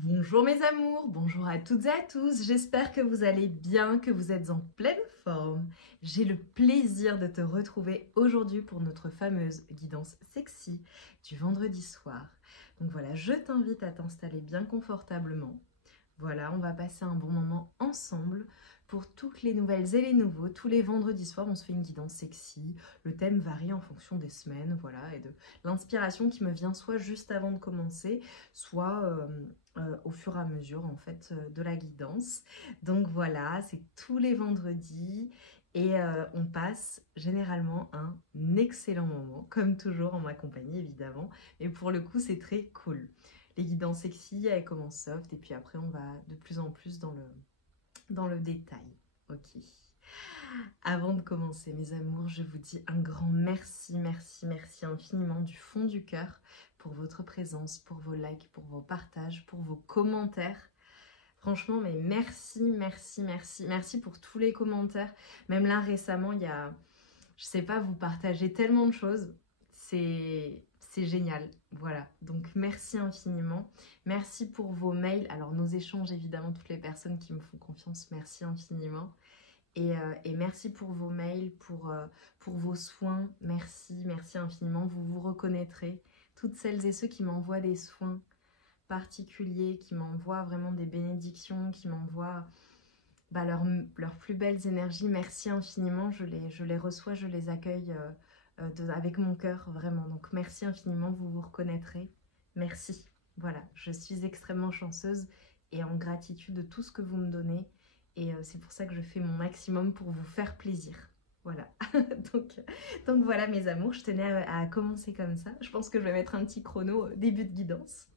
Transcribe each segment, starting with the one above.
Bonjour mes amours, bonjour à toutes et à tous, j'espère que vous allez bien, que vous êtes en pleine forme. J'ai le plaisir de te retrouver aujourd'hui pour notre fameuse guidance sexy du vendredi soir. Donc voilà, je t'invite à t'installer bien confortablement. Voilà, on va passer un bon moment ensemble pour toutes les nouvelles et les nouveaux. Tous les vendredis soirs, on se fait une guidance sexy. Le thème varie en fonction des semaines, voilà, et de l'inspiration qui me vient soit juste avant de commencer, soit au fur et à mesure en fait de la guidance. Donc voilà, c'est tous les vendredis et on passe généralement un excellent moment, comme toujours en ma compagnie évidemment. Et pour le coup, c'est très cool. Les guidances sexy, elles commencent soft et puis après on va de plus en plus dans le détail. Ok. Avant de commencer mes amours, je vous dis un grand merci, merci, merci infiniment du fond du cœur pour votre présence, pour vos likes, pour vos partages, pour vos commentaires. Franchement, mais merci, merci, merci, merci pour tous les commentaires. Même là récemment, il y a, je sais pas, vous partagez tellement de choses. C'est génial. Voilà. Donc merci infiniment. Merci pour vos mails. Alors nos échanges, évidemment, toutes les personnes qui me font confiance, merci infiniment. Et merci pour vos mails, pour vos soins. Merci, merci infiniment. Vous vous reconnaîtrez. Toutes celles et ceux qui m'envoient des soins particuliers, qui m'envoient vraiment des bénédictions, qui m'envoient leurs plus belles énergies. Merci infiniment. Je les reçois, je les accueille avec mon cœur, vraiment. Donc merci infiniment, vous vous reconnaîtrez. Merci. Voilà, je suis extrêmement chanceuse et en gratitude de tout ce que vous me donnez. Et c'est pour ça que je fais mon maximum pour vous faire plaisir. Voilà. donc voilà mes amours, je tenais à commencer comme ça. Je pense que je vais mettre un petit chrono début de guidance.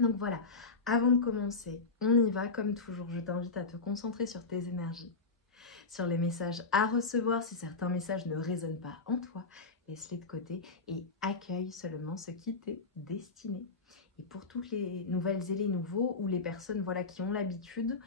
Donc voilà, avant de commencer, on y va comme toujours. Je t'invite à te concentrer sur tes énergies, sur les messages à recevoir. Si certains messages ne résonnent pas en toi, laisse-les de côté et accueille seulement ce qui t'est destiné. Et pour toutes les nouvelles et les nouveaux, ou les personnes voilà, qui ont l'habitude,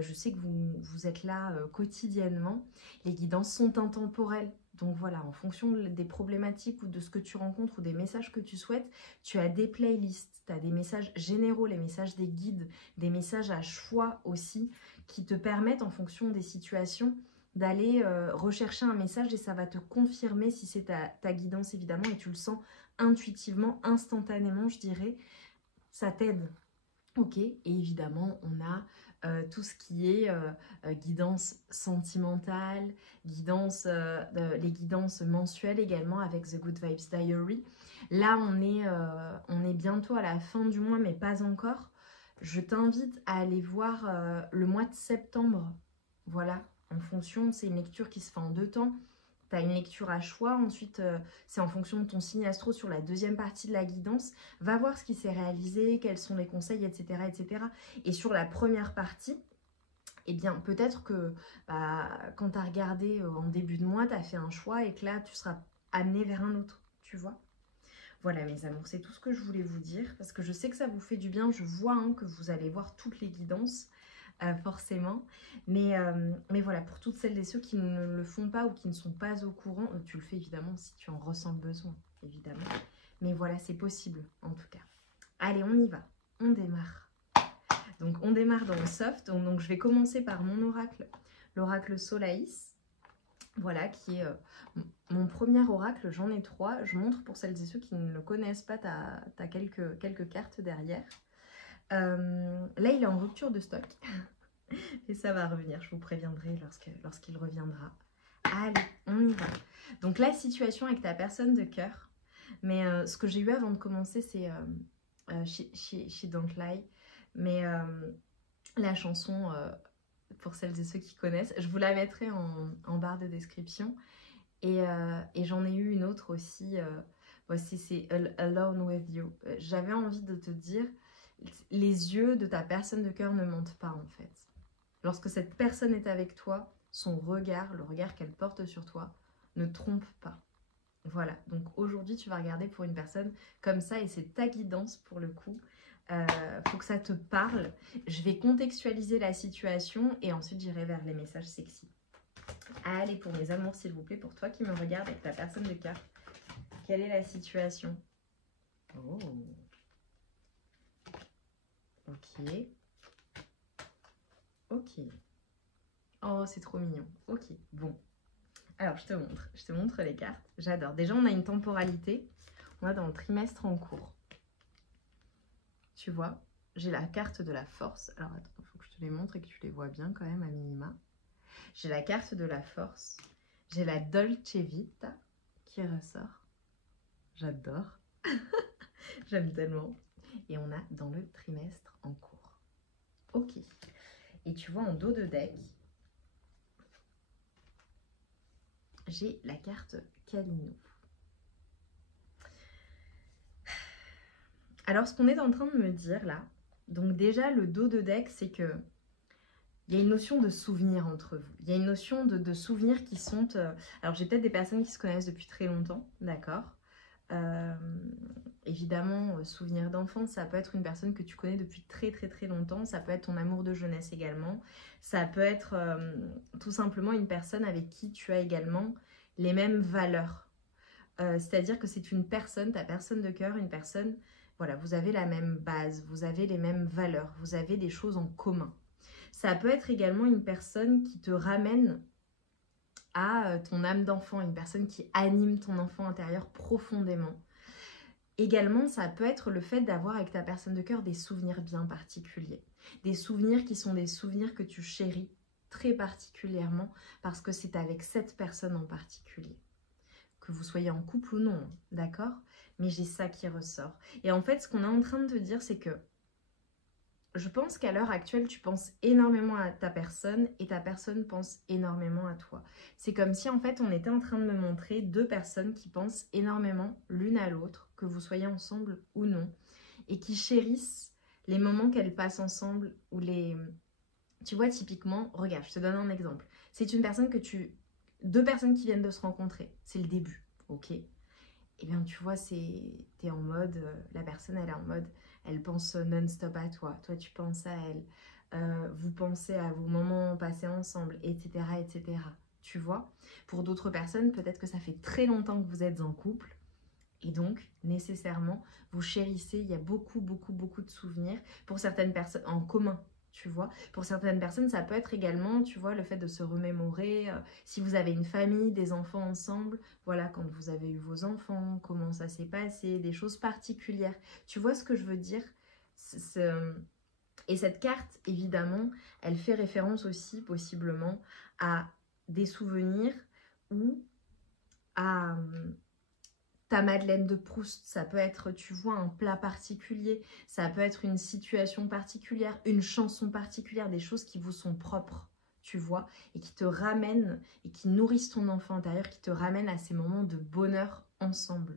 je sais que vous êtes là quotidiennement, les guidances sont intemporelles. Donc voilà, en fonction des problématiques ou de ce que tu rencontres ou des messages que tu souhaites, tu as des playlists, tu as des messages généraux, les messages des guides, des messages à choix aussi, qui te permettent en fonction des situations d'aller rechercher un message et ça va te confirmer si c'est ta guidance évidemment et tu le sens intuitivement, instantanément je dirais, ça t'aide. Ok, et évidemment on a tout ce qui est guidance sentimentale, les guidances mensuelles également avec The Good Vibes Diary. Là on est bientôt à la fin du mois mais pas encore. Je t'invite à aller voir le mois de septembre. Voilà, en fonction, c'est une lecture qui se fait en 2 temps. Tu as une lecture à choix, ensuite c'est en fonction de ton signe astro sur la deuxième partie de la guidance. Va voir ce qui s'est réalisé, quels sont les conseils, etc. etc. Et sur la première partie, eh bien peut-être que quand tu as regardé en début de mois, tu as fait un choix et que là tu seras amené vers un autre, tu vois. Voilà mes amours, c'est tout ce que je voulais vous dire parce que je sais que ça vous fait du bien. Je vois que vous allez voir toutes les guidances. Forcément. Mais voilà, pour toutes celles et ceux qui ne le font pas ou qui ne sont pas au courant, tu le fais évidemment si tu en ressens le besoin, évidemment. Mais voilà, c'est possible en tout cas. Allez, on y va. On démarre. Donc, on démarre dans le soft. Donc je vais commencer par mon oracle, l'oracle Solaïs. Voilà, qui est mon premier oracle. J'en ai 3. Je montre pour celles et ceux qui ne le connaissent pas, tu as quelques cartes derrière. Là, il est en rupture de stock. Et ça va revenir, je vous préviendrai lorsqu'il reviendra. Allez, on y va. Donc la situation avec ta personne de cœur. Mais ce que j'ai eu avant de commencer, c'est She Don't Lie. Mais la chanson, pour celles et ceux qui connaissent, je vous la mettrai en barre de description. Et j'en ai eu une autre aussi. Voici, c'est Alone With You. J'avais envie de te dire, les yeux de ta personne de cœur ne mentent pas en fait. Lorsque cette personne est avec toi, son regard, le regard qu'elle porte sur toi, ne trompe pas. Voilà, donc aujourd'hui tu vas regarder pour une personne comme ça et c'est ta guidance pour le coup. Faut que ça te parle. Je vais contextualiser la situation et ensuite j'irai vers les messages sexy. Allez, pour mes amours s'il vous plaît, pour toi qui me regarde avec ta personne de cœur, quelle est la situation? Oh. Ok. Ok. Ok. Oh, c'est trop mignon. Ok, bon. Alors, je te montre les cartes. J'adore. Déjà, on a une temporalité. On va dans le trimestre en cours. Tu vois, j'ai la carte de la force. Alors, attends, il faut que je te les montre et que tu les vois bien quand même à minima. J'ai la carte de la force. J'ai la Dolce Vita qui ressort. J'adore. J'aime tellement. Et on a dans le trimestre en cours. Ok. Et tu vois, en dos de deck, j'ai la carte Calino. Alors, ce qu'on est en train de me dire là, donc déjà, le dos de deck, c'est que il y a une notion de souvenir entre vous. Il y a une notion de souvenirs qui sont... alors, j'ai peut-être des personnes qui se connaissent depuis très longtemps, d'accord. Évidemment, souvenir d'enfance, ça peut être une personne que tu connais depuis très très très longtemps. Ça peut être ton amour de jeunesse également. Ça peut être tout simplement une personne avec qui tu as également les mêmes valeurs. C'est-à-dire que c'est une personne, ta personne de cœur, une personne... Voilà, vous avez la même base, vous avez les mêmes valeurs, vous avez des choses en commun. Ça peut être également une personne qui te ramène à ton âme d'enfant, une personne qui anime ton enfant intérieur profondément. Également, ça peut être le fait d'avoir avec ta personne de cœur des souvenirs bien particuliers. Des souvenirs qui sont des souvenirs que tu chéris très particulièrement parce que c'est avec cette personne en particulier. Que vous soyez en couple ou non, d'accord? Mais j'ai ça qui ressort. Et en fait, ce qu'on est en train de te dire, c'est que je pense qu'à l'heure actuelle, tu penses énormément à ta personne et ta personne pense énormément à toi. C'est comme si en fait, on était en train de me montrer deux personnes qui pensent énormément l'une à l'autre, que vous soyez ensemble ou non, et qui chérissent les moments qu'elles passent ensemble ou les... Tu vois, typiquement, regarde, je te donne un exemple. C'est une personne que tu... Deux personnes qui viennent de se rencontrer, c'est le début, ok? Eh bien, tu vois, t'es en mode, la personne, elle est en mode, elle pense non-stop à toi. Toi, tu penses à elle. Vous pensez à vos moments passés ensemble, etc., etc. Tu vois? Pour d'autres personnes, peut-être que ça fait très longtemps que vous êtes en couple. Et donc, nécessairement, vous chérissez, il y a beaucoup, beaucoup, beaucoup de souvenirs. Pour certaines personnes, en commun, tu vois. Pour certaines personnes, ça peut être également, tu vois, le fait de se remémorer. Si vous avez une famille, des enfants ensemble, voilà, quand vous avez eu vos enfants, comment ça s'est passé, des choses particulières. Tu vois ce que je veux dire? Et cette carte, évidemment, elle fait référence aussi, possiblement, à des souvenirs ou à... ta Madeleine de Proust, ça peut être, tu vois, un plat particulier, ça peut être une situation particulière, une chanson particulière, des choses qui vous sont propres, tu vois, et qui te ramènent, et qui nourrissent ton enfant intérieur, qui te ramènent à ces moments de bonheur ensemble.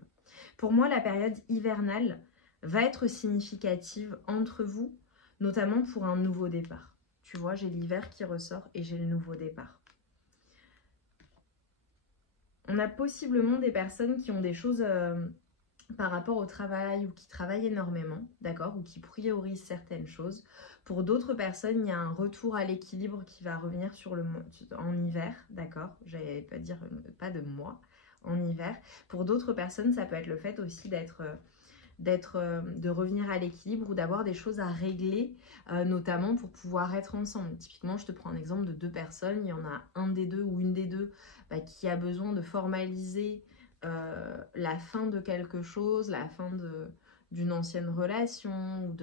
Pour moi, la période hivernale va être significative entre vous, notamment pour un nouveau départ. Tu vois, j'ai l'hiver qui ressort et j'ai le nouveau départ. On a possiblement des personnes qui ont des choses par rapport au travail ou qui travaillent énormément, d'accord, ou qui priorisent certaines choses. Pour d'autres personnes, il y a un retour à l'équilibre qui va revenir en hiver, d'accord, j'allais pas dire pas de mois, en hiver. Pour d'autres personnes, ça peut être le fait aussi de revenir à l'équilibre ou d'avoir des choses à régler, notamment pour pouvoir être ensemble. Typiquement, je te prends un exemple de deux personnes, il y en a un des deux ou une des deux qui a besoin de formaliser la fin de quelque chose, la fin d'une ancienne relation ou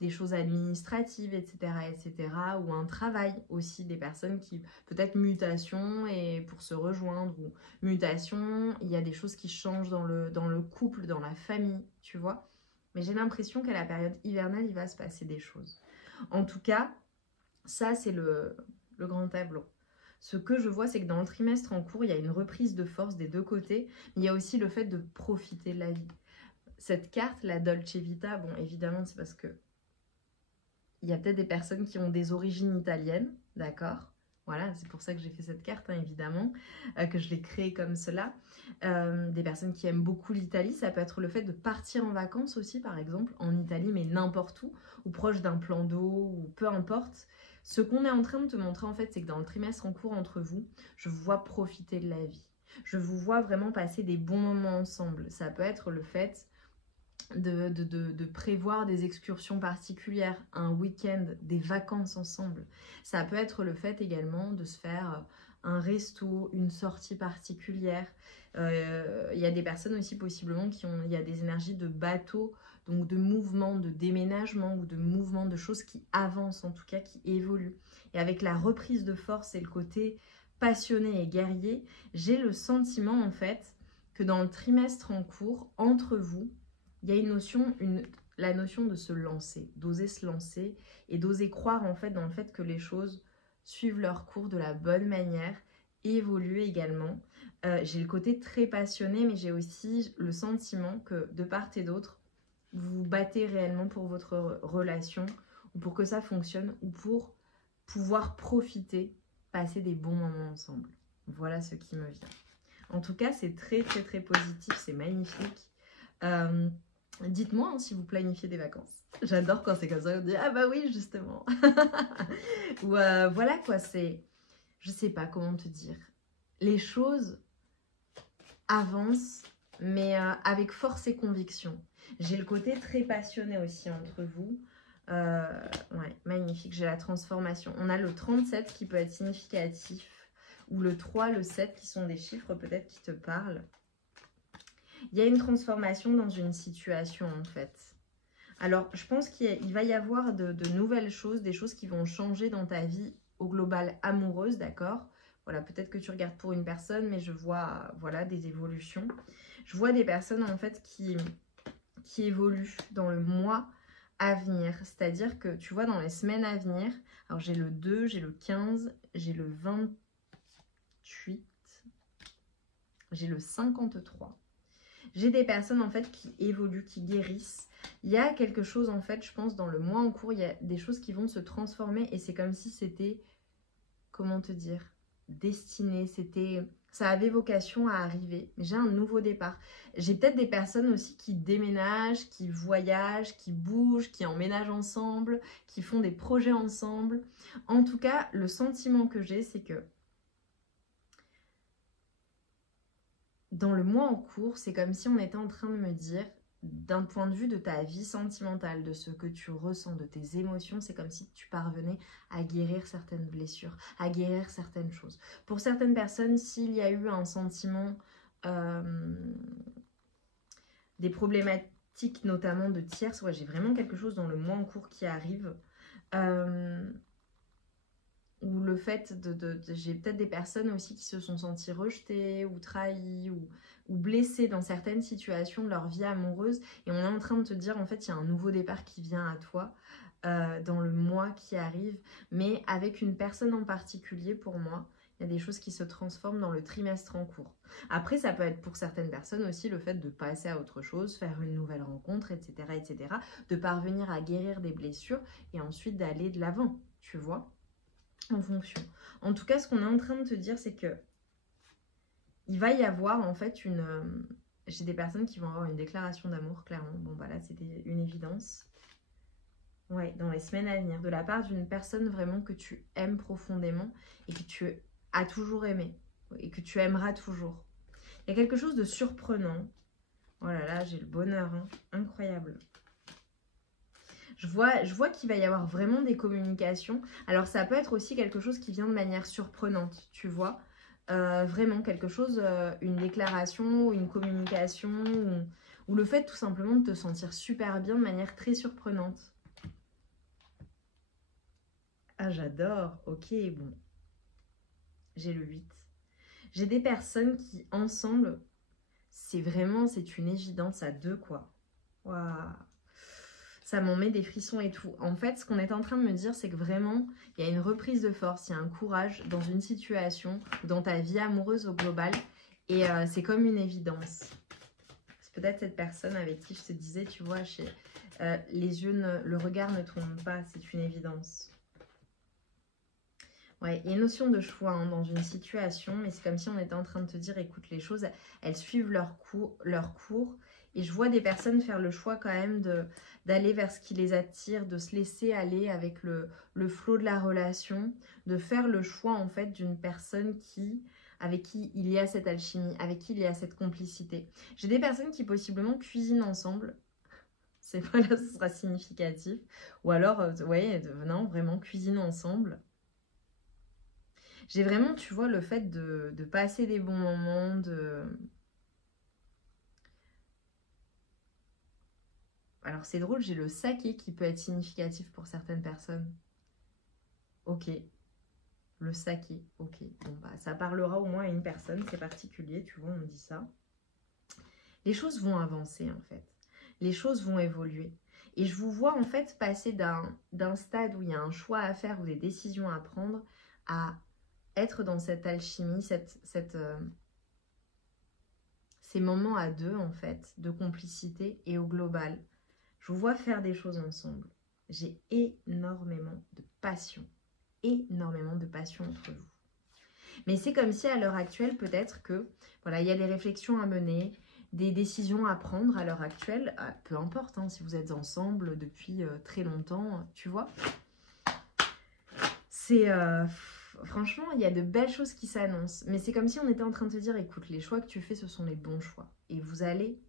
des choses administratives, etc., etc., ou un travail aussi, des personnes qui, peut-être mutation et pour se rejoindre, ou mutation, il y a des choses qui changent dans le couple, dans la famille, tu vois. Mais j'ai l'impression qu'à la période hivernale, il va se passer des choses. En tout cas, ça, c'est le grand tableau. Ce que je vois, c'est que dans le trimestre en cours, il y a une reprise de force des deux côtés, mais il y a aussi le fait de profiter de la vie. Cette carte, la Dolce Vita, bon, évidemment, c'est parce que il y a peut-être des personnes qui ont des origines italiennes, d'accord? Voilà, c'est pour ça que j'ai fait cette carte, hein, évidemment, que je l'ai créée comme cela. Des personnes qui aiment beaucoup l'Italie, ça peut être le fait de partir en vacances aussi, par exemple, en Italie, mais n'importe où, ou proche d'un plan d'eau, ou peu importe. Ce qu'on est en train de te montrer, en fait, c'est que dans le trimestre en cours entre vous, je vous vois profiter de la vie. Je vous vois vraiment passer des bons moments ensemble. Ça peut être le fait de prévoir des excursions particulières, un week-end, des vacances ensemble. Ça peut être le fait également de se faire un resto, une sortie particulière. Il y a des personnes aussi possiblement il y a des énergies de bateau, donc de mouvement, de déménagement ou de mouvement de choses qui avancent, en tout cas qui évoluent. Et avec la reprise de force et le côté passionné et guerrier, j'ai le sentiment en fait que dans le trimestre en cours, entre vous, il y a la notion de se lancer, d'oser se lancer et d'oser croire en fait dans le fait que les choses suivent leur cours de la bonne manière, évoluent également. J'ai le côté très passionné, mais j'ai aussi le sentiment que de part et d'autre, vous vous battez réellement pour votre relation, ou pour que ça fonctionne, ou pour pouvoir profiter, passer des bons moments ensemble. Voilà ce qui me vient. En tout cas, c'est très très très positif, c'est magnifique. Dites-moi si vous planifiez des vacances. J'adore quand c'est comme ça, on dit « Ah bah oui, justement !» Ou voilà quoi, c'est... Je sais pas comment te dire. Les choses avancent, mais avec force et conviction. J'ai le côté très passionné aussi entre vous. Ouais, magnifique, j'ai la transformation. On a le 37 qui peut être significatif, ou le 3, le 7 qui sont des chiffres peut-être qui te parlent. Il y a une transformation dans une situation en fait. Alors, je pense qu'il va y avoir de nouvelles choses, des choses qui vont changer dans ta vie au global amoureuse, d'accord? Voilà, peut-être que tu regardes pour une personne, mais je vois, voilà, des évolutions. Je vois des personnes en fait qui évoluent dans le mois à venir. C'est-à-dire que, tu vois, dans les semaines à venir, alors j'ai le 2, j'ai le 15, j'ai le 28, j'ai le 53. J'ai des personnes en fait qui évoluent, qui guérissent. Il y a quelque chose en fait, je pense, dans le mois en cours, il y a des choses qui vont se transformer et c'est comme si c'était, comment te dire, destiné, ça avait vocation à arriver. J'ai un nouveau départ. J'ai peut-être des personnes aussi qui déménagent, qui voyagent, qui bougent, qui emménagent ensemble, qui font des projets ensemble. En tout cas, le sentiment que j'ai, c'est que dans le mois en cours, c'est comme si on était en train de me dire, d'un point de vue de ta vie sentimentale, de ce que tu ressens, de tes émotions, c'est comme si tu parvenais à guérir certaines blessures, à guérir certaines choses. Pour certaines personnes, s'il y a eu un sentiment, des problématiques notamment de tierces, ouais, j'ai vraiment quelque chose dans le mois en cours qui arrive, ou le fait j'ai peut-être des personnes aussi qui se sont senties rejetées ou trahies ou blessées dans certaines situations de leur vie amoureuse et on est en train de te dire en fait il y a un nouveau départ qui vient à toi dans le mois qui arrive, mais avec une personne en particulier. Pour moi, il y a des choses qui se transforment dans le trimestre en cours. Après, ça peut être pour certaines personnes aussi le fait de passer à autre chose, faire une nouvelle rencontre, etc., etc., de parvenir à guérir des blessures et ensuite d'aller de l'avant, tu vois, en fonction. En tout cas, ce qu'on est en train de te dire, c'est que il va y avoir en fait j'ai des personnes qui vont avoir une déclaration d'amour, clairement. Bon, bah là, c'était une évidence. Ouais, dans les semaines à venir, de la part d'une personne vraiment que tu aimes profondément et que tu as toujours aimé et que tu aimeras toujours. Il y a quelque chose de surprenant. Oh là là, j'ai le bonheur, hein. Incroyable. Je vois qu'il va y avoir vraiment des communications. Alors, ça peut être aussi quelque chose qui vient de manière surprenante, tu vois. Vraiment quelque chose, une déclaration, une communication, ou le fait tout simplement de te sentir super bien de manière très surprenante. Ah, j'adore. Ok, bon. J'ai le 8. J'ai des personnes qui, ensemble, c'est une évidence à deux, quoi. Waouh. Ça m'en met des frissons et tout. En fait, ce qu'on est en train de me dire, c'est que vraiment, il y a une reprise de force, il y a un courage dans une situation, dans ta vie amoureuse au global. Et c'est comme une évidence. C'est peut-être cette personne avec qui je te disais, tu vois, le regard ne trompe pas, c'est une évidence. Ouais, il y a une notion de choix hein, dans une situation, mais c'est comme si on était en train de te dire, écoute, les choses, elles suivent leur cours. Et je vois des personnes faire le choix quand même d'aller vers ce qui les attire, de se laisser aller avec le flot de la relation, de faire le choix en fait d'une personne avec qui il y a cette alchimie, avec qui il y a cette complicité. J'ai des personnes qui possiblement cuisinent ensemble. C'est voilà, ce sera significatif. Ou alors, ouais, non, vraiment, cuisine ensemble. J'ai vraiment, tu vois, le fait de passer des bons moments, de... Alors, c'est drôle, j'ai le saké qui peut être significatif pour certaines personnes. Ok, le saké, ok. Bon, bah, ça parlera au moins à une personne, c'est particulier, tu vois, on dit ça. Les choses vont avancer, en fait. Les choses vont évoluer. Et je vous vois, en fait, passer d'un stade où il y a un choix à faire ou des décisions à prendre à être dans cette alchimie, ces moments à deux, en fait, de complicité et au global. Je vous vois faire des choses ensemble. J'ai énormément de passion entre vous. Mais c'est comme si à l'heure actuelle, peut-être que, voilà, il y a des réflexions à mener, des décisions à prendre à l'heure actuelle, peu importe, hein, si vous êtes ensemble depuis très longtemps, tu vois. C'est... franchement, il y a de belles choses qui s'annoncent. Mais c'est comme si on était en train de te dire, écoute, les choix que tu fais, ce sont les bons choix. Et vous allez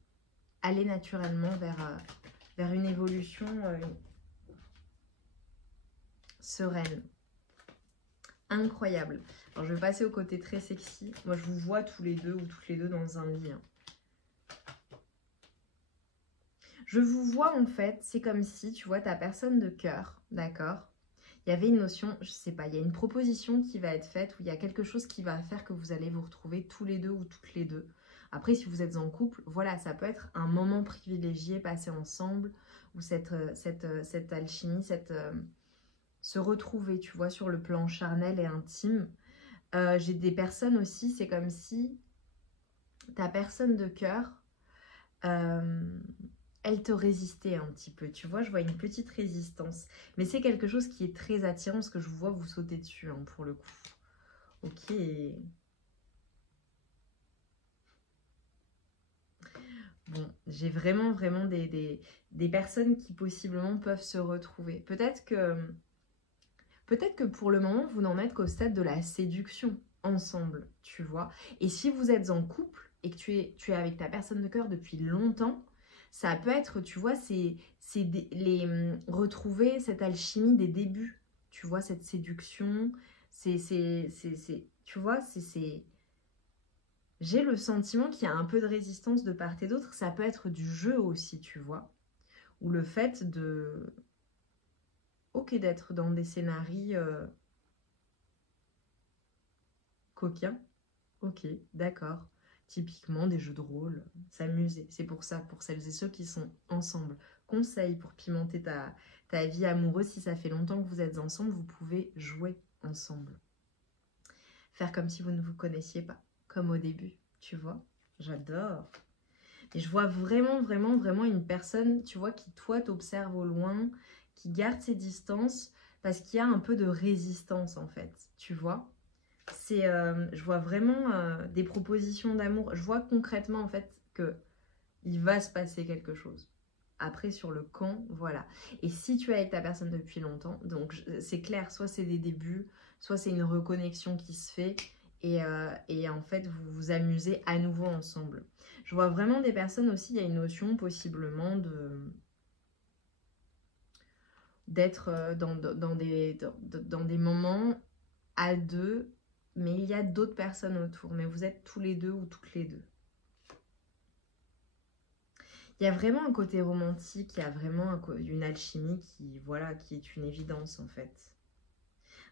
aller naturellement vers une évolution sereine. Incroyable. Alors, je vais passer au côté très sexy. Moi, je vous vois tous les deux ou toutes les deux dans un lit. Hein. Je vous vois, en fait, c'est comme si, tu vois, ta personne de cœur, d'accord? Il y avait une notion, je sais pas, il y a une proposition qui va être faite où il y a quelque chose qui va faire que vous allez vous retrouver tous les deux ou toutes les deux. Après, si vous êtes en couple, voilà, ça peut être un moment privilégié passé ensemble ou cette alchimie, se retrouver, tu vois, sur le plan charnel et intime. J'ai des personnes aussi, c'est comme si ta personne de cœur, elle te résistait un petit peu, tu vois, je vois une petite résistance. Mais c'est quelque chose qui est très attirant, parce que je vous vois vous sauter dessus, hein, pour le coup. Ok. Bon, j'ai vraiment des personnes qui possiblement peuvent se retrouver. Peut-être que pour le moment, vous n'en êtes qu'au stade de la séduction ensemble, tu vois. Et si vous êtes en couple et que tu es avec ta personne de cœur depuis longtemps, ça peut être, tu vois, retrouver cette alchimie des débuts, tu vois, cette séduction, tu vois, j'ai le sentiment qu'il y a un peu de résistance de part et d'autre. Ça peut être du jeu aussi, tu vois, ou le fait de, ok, d'être dans des scénarios coquins. Ok, d'accord. Typiquement des jeux de rôle, s'amuser. C'est pour ça, pour celles et ceux qui sont ensemble. Conseil pour pimenter ta vie amoureuse, si ça fait longtemps que vous êtes ensemble, vous pouvez jouer ensemble. Faire comme si vous ne vous connaissiez pas, comme au début, tu vois. J'adore. Et je vois vraiment une personne, tu vois, qui toi t'observe au loin, qui garde ses distances, parce qu'il y a un peu de résistance en fait, tu vois. Je vois vraiment des propositions d'amour. Je vois concrètement en fait que il va se passer quelque chose. Après sur le quand, voilà. Et si tu es avec ta personne depuis longtemps, donc c'est clair, soit c'est des débuts, soit c'est une reconnexion qui se fait et en fait vous vous amusez à nouveau ensemble. Je vois vraiment des personnes aussi, il y a une notion possiblement d'être dans des moments à deux, mais il y a d'autres personnes autour, mais vous êtes tous les deux ou toutes les deux. Il y a vraiment un côté romantique, il y a vraiment une alchimie voilà, qui est une évidence en fait.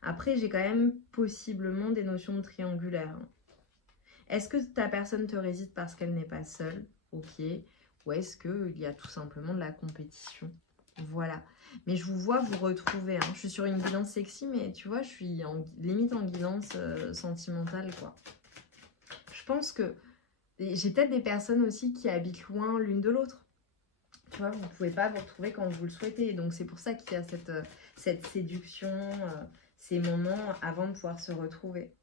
Après, j'ai quand même possiblement des notions de triangulaire. Est-ce que ta personne te résiste parce qu'elle n'est pas seule? Ok. Ou est-ce qu'il y a tout simplement de la compétition? Voilà. Mais je vous vois vous retrouver. Hein. Je suis sur une guidance sexy, mais tu vois, je suis limite en guidance sentimentale, quoi. Je pense que j'ai peut-être des personnes aussi qui habitent loin l'une de l'autre. Tu vois, vous ne pouvez pas vous retrouver quand vous le souhaitez. Donc, c'est pour ça qu'il y a cette séduction, ces moments avant de pouvoir se retrouver.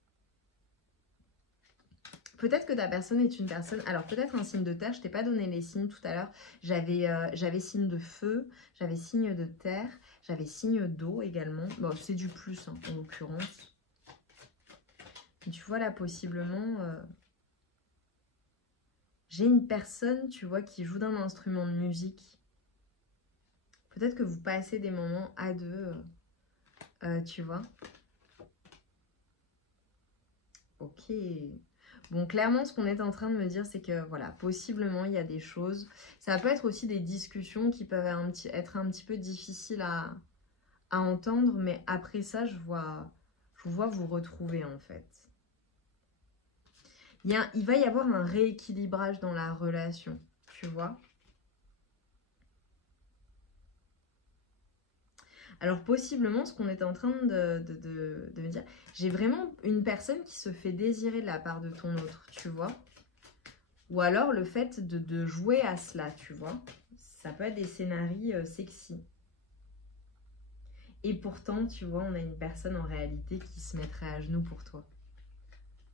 Peut-être que ta personne est une personne... Alors, peut-être un signe de terre. Je ne t'ai pas donné les signes tout à l'heure. J'avais signe de feu, j'avais signe de terre, j'avais signe d'eau également. Bon, c'est du plus, hein, en l'occurrence. Et tu vois, là, possiblement... j'ai une personne, tu vois, qui joue d'un instrument de musique. Peut-être que vous passez des moments à deux, tu vois. Ok. Bon, clairement, ce qu'on est en train de me dire, c'est que, voilà, possiblement, il y a des choses. Ça peut être aussi des discussions qui peuvent être un petit peu difficiles à entendre, mais après ça, je vous vois vous retrouver, en fait. Il va y avoir un rééquilibrage dans la relation, tu vois. Alors, possiblement, ce qu'on est en train de me dire, j'ai vraiment une personne qui se fait désirer de la part de ton autre, tu vois. Ou alors, le fait de jouer à cela, tu vois. Ça peut être des scénarios sexy. Et pourtant, tu vois, on a une personne en réalité qui se mettrait à genoux pour toi.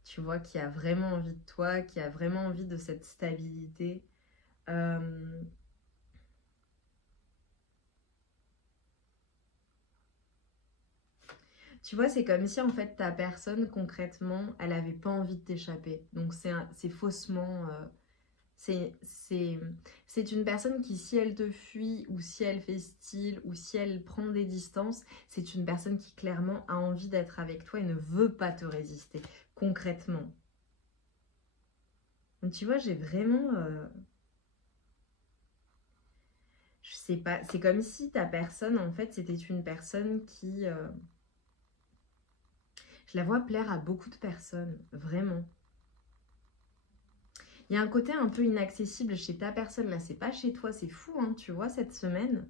Tu vois, qui a vraiment envie de toi, qui a vraiment envie de cette stabilité. Tu vois, c'est comme si en fait ta personne concrètement, elle n'avait pas envie de t'échapper. Donc c'est faussement... c'est une personne qui, si elle te fuit ou si elle fait style ou si elle prend des distances, c'est une personne qui clairement a envie d'être avec toi et ne veut pas te résister, concrètement. Donc tu vois, j'ai vraiment... je sais pas, c'est comme si ta personne, en fait, c'était une personne qui... je la vois plaire à beaucoup de personnes, vraiment. Il y a un côté un peu inaccessible chez ta personne, là, c'est pas chez toi, c'est fou, hein, tu vois, cette semaine.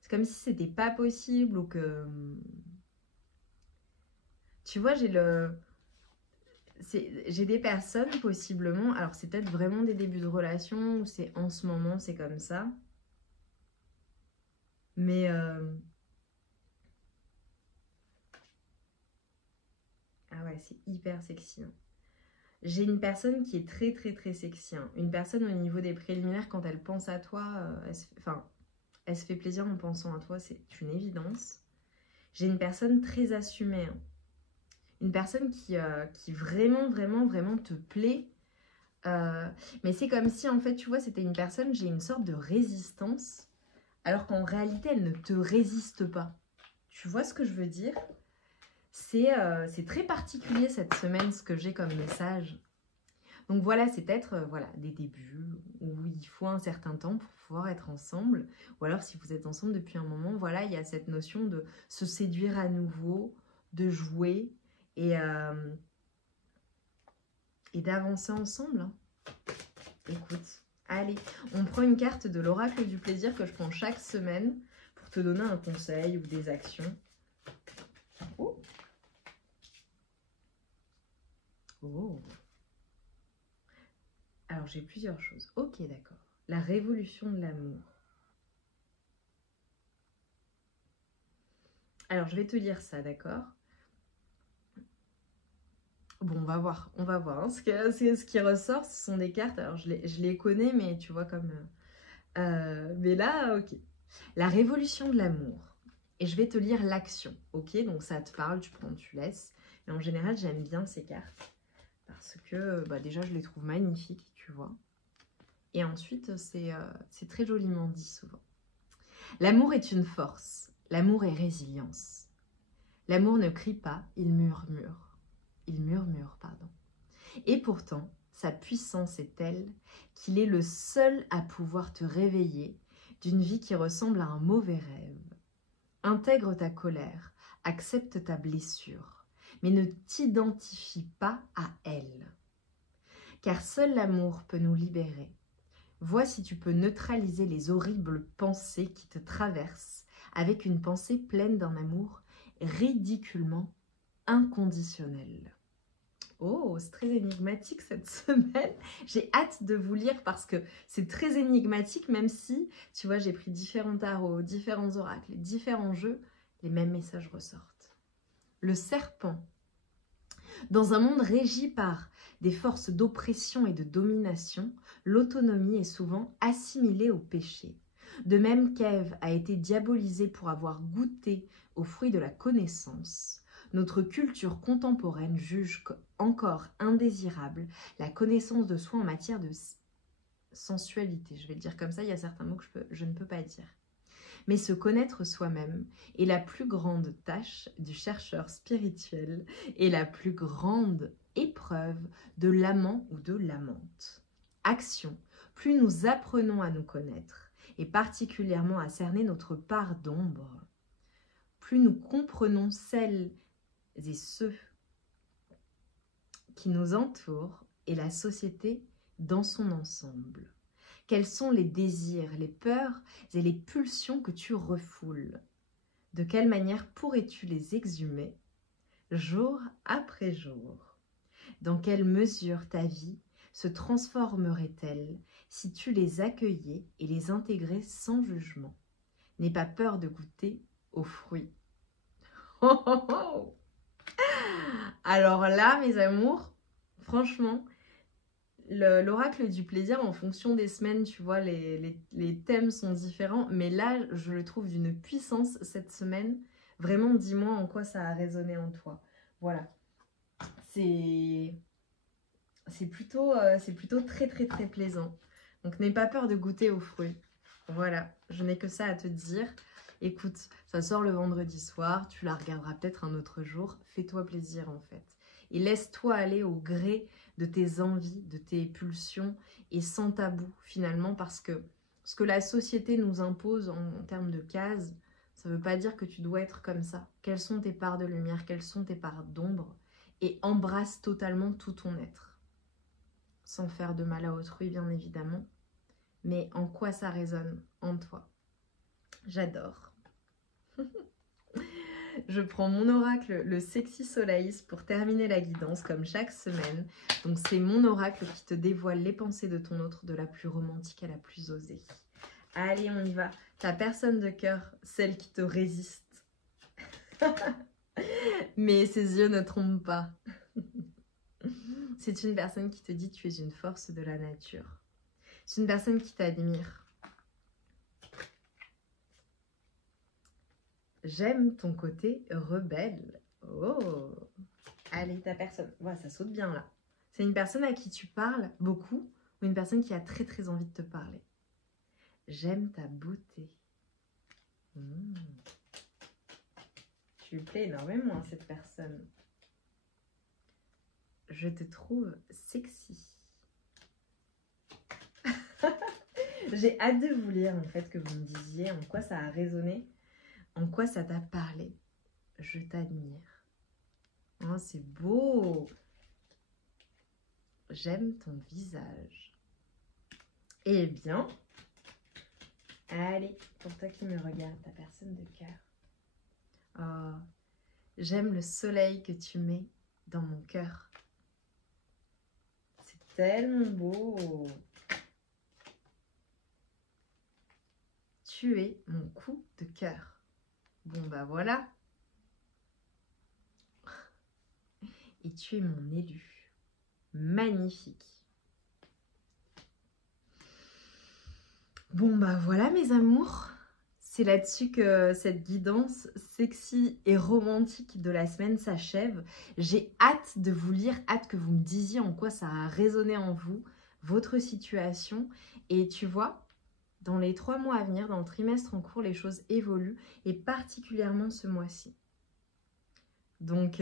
C'est comme si c'était pas possible ou que... Tu vois, j'ai des personnes, possiblement, alors c'est peut-être vraiment des débuts de relation, ou c'est en ce moment, c'est comme ça. Mais... ah ouais, c'est hyper sexy, hein. J'ai une personne qui est très très très sexy, hein. Une personne au niveau des préliminaires, quand elle pense à toi, elle se fait plaisir en pensant à toi, c'est une évidence. J'ai une personne très assumée, hein. Une personne qui vraiment vraiment vraiment te plaît. Mais c'est comme si en fait, tu vois, c'était une personne, j'ai une sorte de résistance, alors qu'en réalité, elle ne te résiste pas. Tu vois ce que je veux dire? C'est très particulier cette semaine, ce que j'ai comme message. Donc voilà, c'est peut-être voilà, des débuts où il faut un certain temps pour pouvoir être ensemble. Ou alors si vous êtes ensemble depuis un moment, voilà, il y a cette notion de se séduire à nouveau, de jouer et d'avancer ensemble, hein. Écoute, allez, on prend une carte de l'oracle du plaisir que je prends chaque semaine pour te donner un conseil ou des actions. Oh, oh. Alors, j'ai plusieurs choses. Ok, d'accord. La révolution de l'amour. Alors, je vais te lire ça, d'accord? Bon, on va voir, hein. Ce qui ressort, ce sont des cartes. Alors, je les connais, mais tu vois, comme... mais là, ok. La révolution de l'amour. Et je vais te lire l'action, ok? Donc, ça te parle, tu prends, tu laisses. Et en général, j'aime bien ces cartes. Parce que, bah, déjà, je les trouve magnifiques, tu vois. Et ensuite, c'est très joliment dit, souvent. L'amour est une force. L'amour est résilience. L'amour ne crie pas, il murmure. Il murmure, pardon. Et pourtant, sa puissance est telle qu'il est le seul à pouvoir te réveiller d'une vie qui ressemble à un mauvais rêve. Intègre ta colère, accepte ta blessure, mais ne t'identifie pas à elle. Car seul l'amour peut nous libérer. Vois si tu peux neutraliser les horribles pensées qui te traversent avec une pensée pleine d'un amour ridiculement inconditionnel. Oh, c'est très énigmatique cette semaine. J'ai hâte de vous lire parce que c'est très énigmatique, même si, tu vois, j'ai pris différents tarots, différents oracles, différents jeux, les mêmes messages ressortent. Le serpent. Dans un monde régi par des forces d'oppression et de domination, l'autonomie est souvent assimilée au péché. De même qu'Ève a été diabolisée pour avoir goûté aux fruits de la connaissance, notre culture contemporaine juge encore indésirable la connaissance de soi en matière de sensualité, je vais le dire comme ça, il y a certains mots que je ne peux pas dire. Mais se connaître soi-même est la plus grande tâche du chercheur spirituel et la plus grande épreuve de l'amant ou de l'amante. Action, plus nous apprenons à nous connaître, et particulièrement à cerner notre part d'ombre, plus nous comprenons celles et ceux qui nous entourent et la société dans son ensemble. Quels sont les désirs, les peurs et les pulsions que tu refoules? De quelle manière pourrais-tu les exhumer jour après jour? Dans quelle mesure ta vie se transformerait-elle si tu les accueillais et les intégrais sans jugement? N'aie pas peur de goûter aux fruits. Oh, oh, oh. Alors là, mes amours, franchement, l'oracle du plaisir, en fonction des semaines, tu vois, les thèmes sont différents. Mais là, je le trouve d'une puissance cette semaine. Vraiment, dis-moi en quoi ça a résonné en toi. Voilà. C'est plutôt très, très, très plaisant. Donc, n'aie pas peur de goûter aux fruits. Voilà, je n'ai que ça à te dire. Écoute, ça sort le vendredi soir. Tu la regarderas peut-être un autre jour. Fais-toi plaisir, en fait. Et laisse-toi aller au gré de tes envies, de tes pulsions et sans tabou finalement, parce que ce que la société nous impose en termes de cases, ça ne veut pas dire que tu dois être comme ça. Quelles sont tes parts de lumière, quelles sont tes parts d'ombre, et embrasse totalement tout ton être. Sans faire de mal à autrui bien évidemment, mais en quoi ça résonne en toi. J'adore. Je prends mon oracle, le Sexy Solaïs, pour terminer la guidance, comme chaque semaine. Donc, c'est mon oracle qui te dévoile les pensées de ton autre, de la plus romantique à la plus osée. Allez, on y va. Ta personne de cœur, celle qui te résiste. Mais ses yeux ne trompent pas. C'est une personne qui te dit tu es une force de la nature. C'est une personne qui t'admire. J'aime ton côté rebelle. Oh, allez, ta personne. Ouais, ça saute bien là. C'est une personne à qui tu parles beaucoup ou une personne qui a très très envie de te parler. J'aime ta beauté. Tu lui plais énormément à cette personne. Je te trouve sexy. J'ai hâte de vous lire en fait, que vous me disiez en quoi ça a résonné. En quoi ça t'a parlé? Je t'admire. Oh, c'est beau. J'aime ton visage. Eh bien, allez, pour toi qui me regarde, ta personne de cœur. Oh, j'aime le soleil que tu mets dans mon cœur. C'est tellement beau. Tu es mon coup de cœur. Bon, bah voilà. Et tu es mon élu. Magnifique. Bon, bah voilà mes amours. C'est là-dessus que cette guidance sexy et romantique de la semaine s'achève. J'ai hâte de vous lire, hâte que vous me disiez en quoi ça a résonné en vous, votre situation. Et tu vois, dans les 3 mois à venir, dans le trimestre en cours, les choses évoluent, et particulièrement ce mois-ci. Donc,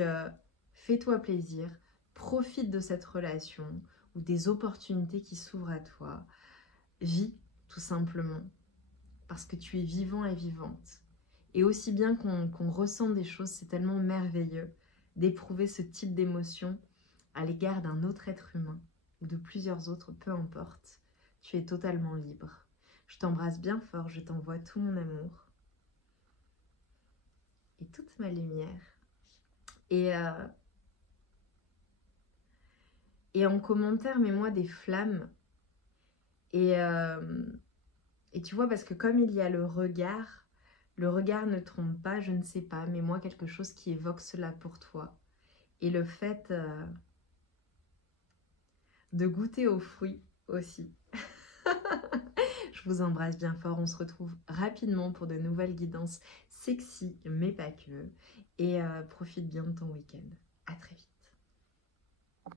fais-toi plaisir, profite de cette relation ou des opportunités qui s'ouvrent à toi. Vis, tout simplement, parce que tu es vivant et vivante. Et aussi bien qu'on ressent des choses, c'est tellement merveilleux d'éprouver ce type d'émotion à l'égard d'un autre être humain ou de plusieurs autres, peu importe. Tu es totalement libre. Je t'embrasse bien fort, je t'envoie tout mon amour et toute ma lumière. Et en commentaire, mets-moi des flammes. Et tu vois, parce que comme il y a le regard ne trompe pas, je ne sais pas, mets-moi quelque chose qui évoque cela pour toi. Et le fait de goûter aux fruits aussi. Je vous embrasse bien fort, on se retrouve rapidement pour de nouvelles guidances sexy, mais pas que. Et profite bien de ton week-end. À très vite.